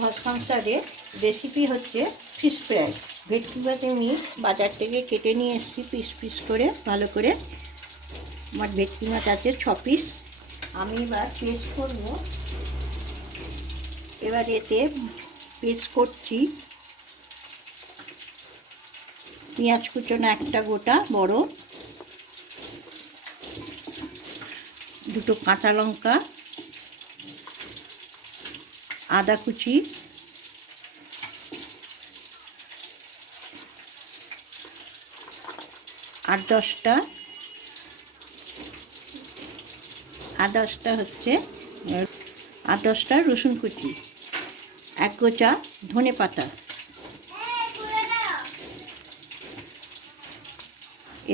ঘর সংসারের রেসিপি হচ্ছে ফিশ ফ্রাই ভেটকি মাছ আমি বাজার থেকে কেটে নিয়ে এসেছি পিস পিস করে, ভালো করে। আমার ভেটকি মাছ আছে ছ পিস আমি এবার পেস্ট করব। এবার এতে পেস্ট করছি পেঁয়াজ কুচোনো একটা গোটা বড়, দুটো কাঁচা লঙ্কা আদা কুচি আট দশটা আট দশটা হচ্ছে আট দশটা রসুন কুচি, এক গোচা ধনে পাতা।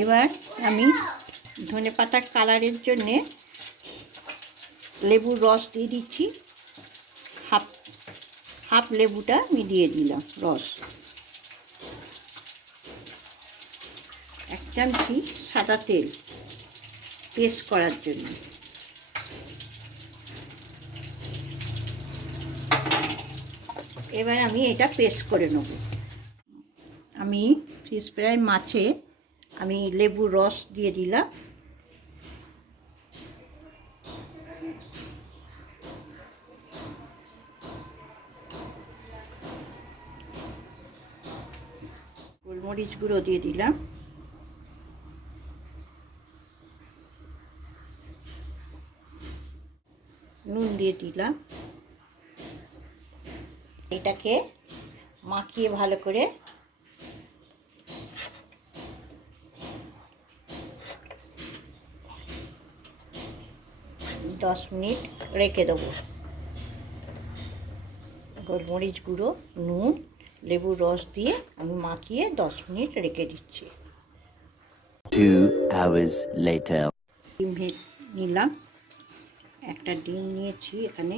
এবার আমি ধনে পাতা কালারের জন্যে লেবুর রস দিয়ে দিচ্ছি। হাফ হাফ লেবুটা আমি দিয়ে দিলাম, রস। এক চামচি সাদা তেল পেস্ট করার জন্য। এবার আমি এটা পেস্ট করে নেব। আমি ফিশ ফ্রাই মাছে আমি লেবুর রস দিয়ে দিলাম। গোলমরিচ গুঁড়ো দিয়ে দিলাম। নুন দিয়ে দিলাম। এটাকে মাখিয়ে ভালো করে দশ মিনিট রেখে দেবো। গোলমরিচ গুঁড়ো, নুন লেবুর রস দিয়ে আমি মাখিয়ে দশ মিনিট রেখে দিচ্ছি। Two hours later. ডিম নিলাম। একটা ডিম নিয়েছি এখানে।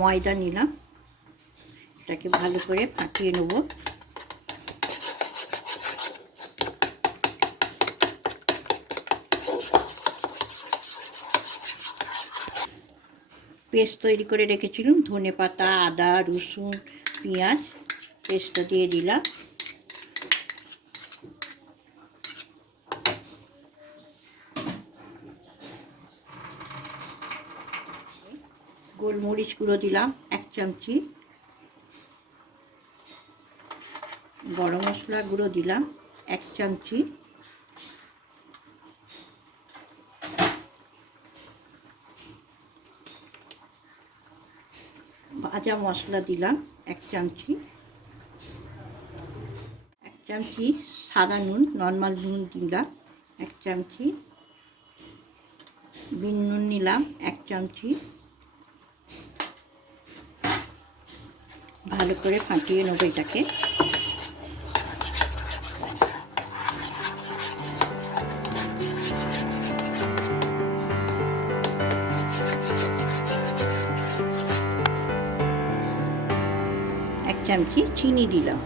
ময়দা নিলাম। এটাকে ভালো করে ফাটিয়ে নেব। পেস্ট তৈরি করে রেখেছিলাম। ধনে পাতা, আদা, রসুন, পেঁয়াজ, পেস্টটা দিয়ে দিলাম। গোলমরিচ গুঁড়ো দিলাম, এক চামচি। গরম মশলা গুঁড়ো দিলাম, এক চামচি। ভাজা মশলা দিলাম, এক চামচি এক চামচি সাদা নুন নর্মাল নুন দিলাম, এক চামচি বিন নুন নিলাম, এক চামচি ভালো করে ফাটিয়ে নেব এটাকে। চামচি চিনি দিলাম।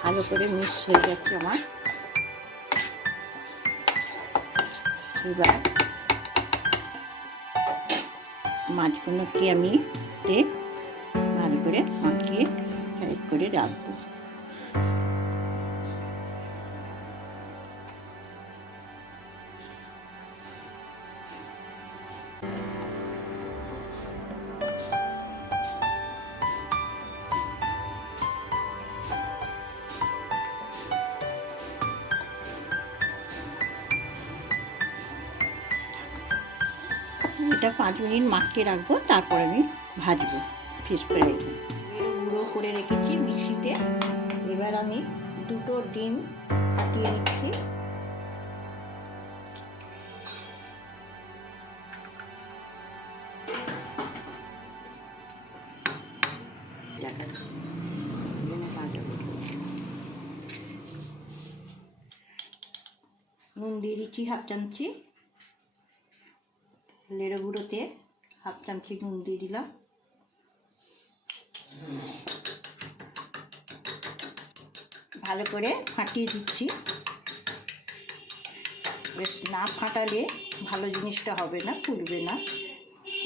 ভালো করে মিক্স হয়ে যাচ্ছে আমার। এবার মাছগুলোকে আমি ভালো করে মাখিয়ে সাইড করে রাখব। এটা পাঁচ মিনিট মাখিয়ে রাখব, তারপর আমি ভাজবো, ফিশ ফ্রাই গুঁড়ো করে রেখেছি মিক্সিতে। এবার আমি দুটো ডিম ফাটিয়ে নিচ্ছি। নুন দিয়ে দিচ্ছি হাফ চামচি। লেড়ো গুঁড়োতে হাফ চামচি নুন দিয়ে দিলাম। ভালো করে ফাটিয়ে দিচ্ছি। বেশ না ফাটালে ভালো জিনিসটা হবে না, ফুলবে না।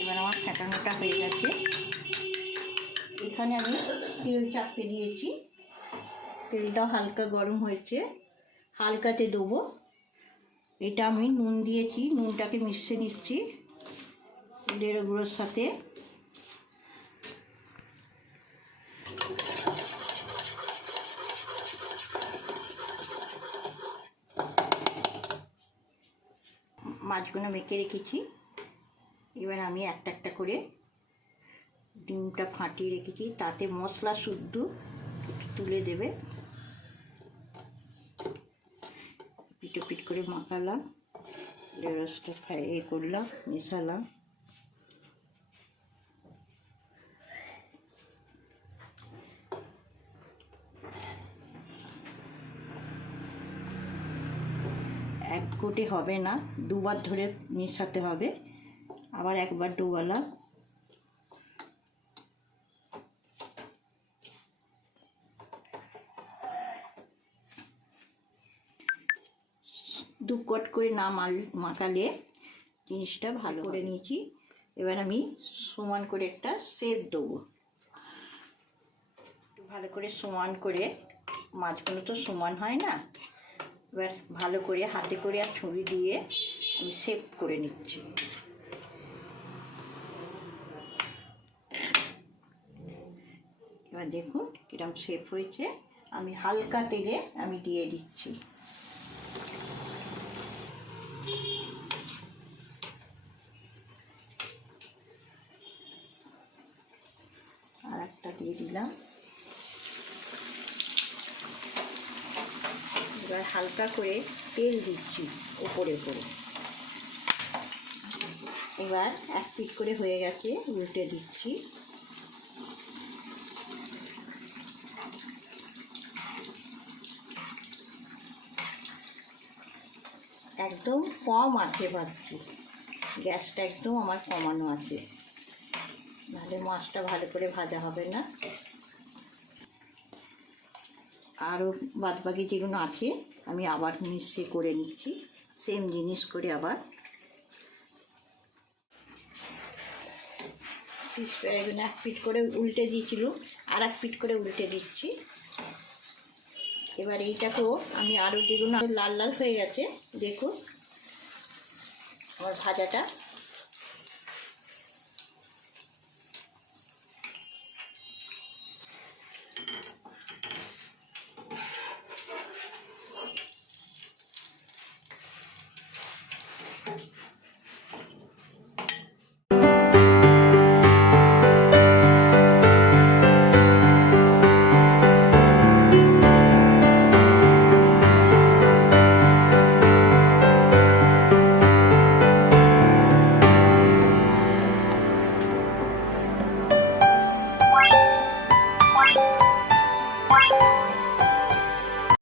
এবার আমার ফাটানোটা হয়ে গেছে। এখানে আমি তেল চাপতে দিয়েছি। তেলটা হালকা গরম হয়েছে, হালকাতে দেবো। এটা আমি নুন দিয়েছি, নুনটাকে মিশিয়ে নিচ্ছি। দেড় গুঁড়োর সাথে। মাছগুলো মেখে রেখেছি। এবার আমি একটা একটা করে ডিমটা ফাটিয়ে রেখেছি। তাতে মশলা শুদ্ধ তুলে দেবে। পিটো পিট করে মাখালাম। ঢেঁড়সটা ফ্রাই করলাম, মেশালাম। কোটে হবে না, দুবার ধরে মেশাতে হবে। আবার একবার ডোবালাম দু কট করে না মাল, মাখালে জিনিসটা ভালো করে নিয়েছি। এবার আমি সমান করে একটা সেপ দেবো। ভালো করে সমান করে মাছগুলো তো সমান হয় না এবার ভালো করে হাতে করে আর ছুরি দিয়ে আমি সেপ করে নিচ্ছি। এবার দেখুন কিরম শেপ হয়েছে। আমি হালকা তেলে আমি দিয়ে দিচ্ছি। আর একটা দিয়ে দিলাম। এবার হালকা করে তেল দিচ্ছি ওপরে ওপরে। এবার এক পিট করে হয়ে গেছে উল্টে দিচ্ছি। একদম কম আছে ভাবছি। গ্যাসটা একদম আমার কমানো আছে। নাহলে মাছটা ভালো করে ভাজা হবে না। আরও বাদবাকি যেগুলো আছে, আমি আবার মিশিয়ে করে নিচ্ছি। সেম জিনিস করে আবার এক পিট করে উল্টে দিয়েছিল আর এক পিট করে উল্টে দিচ্ছি। এবার এইটাকেও আমি আরও যেগুলো লাল লাল হয়ে গেছে, দেখুন, আমার ভাজাটা।